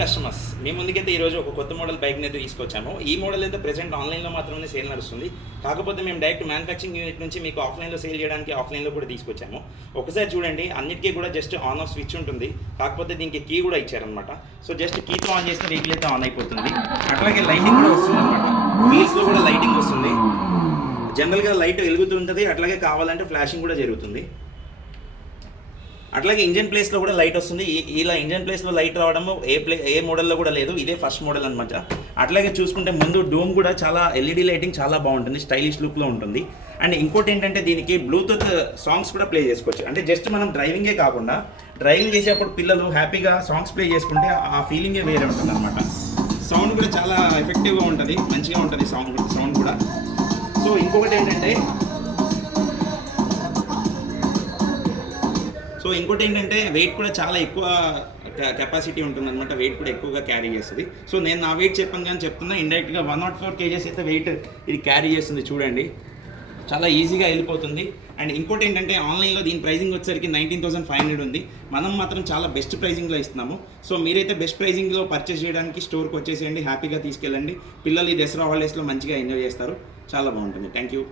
Customers, మీ ముందుకైతే ఈరోజు ఒక కొత్త మోడల్ బైక్ని అయితే తీసుకొచ్చాము. ఈ మోడల్ అయితే ప్రెసెంట్ ఆన్లైన్లో మాత్రమే సేల్ నడుస్తుంది. కాకపోతే మేము డైరెక్ట్ మ్యానుఫ్యాక్చరింగ్ యూనిట్ నుంచి మీకు ఆఫ్లైన్లో సేల్ చేయడానికి ఆఫ్లైన్లో కూడా తీసుకొచ్చాము. ఒకసారి చూడండి, అన్నిటికీ కూడా జస్ట్ ఆన్ ఆఫ్ స్విచ్ ఉంటుంది. కాకపోతే దీనికి కీ కూడా ఇచ్చారనమాట. సో జస్ట్ కీతో ఆన్ చేస్తే వెహికల్ అయితే ఆన్ అయిపోతుంది. అట్లాగే లైటింగ్ కూడా వస్తుంది అనమాట. వీల్స్లో కూడా లైటింగ్ వస్తుంది. జనరల్గా లైట్ వెలుగుతుంటుంది, అట్లాగే కావాలంటే ఫ్లాషింగ్ కూడా జరుగుతుంది. అట్లాగే ఇంజన్ ప్లేస్లో కూడా లైట్ వస్తుంది. ఇలా ఇంజన్ ప్లేస్లో లైట్ రావడం ఏ మోడల్లో కూడా లేదు, ఇదే ఫస్ట్ మోడల్ అనమాట. అట్లాగే చూసుకుంటే ముందు డోమ్ కూడా చాలా ఎల్ఈడి లైటింగ్ చాలా బాగుంటుంది, స్టైలిష్ లుక్లో ఉంటుంది. అండ్ ఇంకోటి ఏంటంటే దీనికి బ్లూటూత్ సాంగ్స్ కూడా ప్లే చేసుకోవచ్చు. అంటే జస్ట్ మనం డ్రైవింగే కాకుండా డ్రైవింగ్ చేసేటప్పుడు పిల్లలు హ్యాపీగా సాంగ్స్ ప్లే చేసుకుంటే ఆ ఫీలింగే వేరే ఉంటుంది అనమాట. సౌండ్ కూడా చాలా ఎఫెక్టివ్గా ఉంటుంది, మంచిగా ఉంటుంది సౌండ్ కూడా. సో ఇంకొకటి ఏంటంటే వెయిట్ కూడా చాలా ఎక్కువ కెపాసిటీ ఉంటుంది అనమాట. వెయిట్ కూడా ఎక్కువగా క్యారీ చేస్తుంది. సో నేను నా వెయిట్ చెప్పాను కానీ చెప్తున్నా, ఇండైరెక్ట్గా 104 kgs అయితే వెయిట్ ఇది క్యారీ చేస్తుంది. చూడండి, చాలా ఈజీగా వెళ్ళిపోతుంది. అండ్ ఇంకోటి ఏంటంటే ఆన్లైన్లో దీని ప్రైజింగ్ వచ్చేసరికి 19,500 ఉంది. మనం మాత్రం చాలా బెస్ట్ ప్రైజింగ్లో ఇస్తున్నాము. సో మీరైతే బెస్ట్ ప్రైజింగ్లో పర్చేస్ చేయడానికి స్టోర్కి వచ్చేసేయండి, హ్యాపీగా తీసుకెళ్ళండి. పిల్లలు ఈ దసరా హాలిడేస్లో మంచిగా ఎంజాయ్ చేస్తారు. చాలా బాగుంటుంది. Thank you.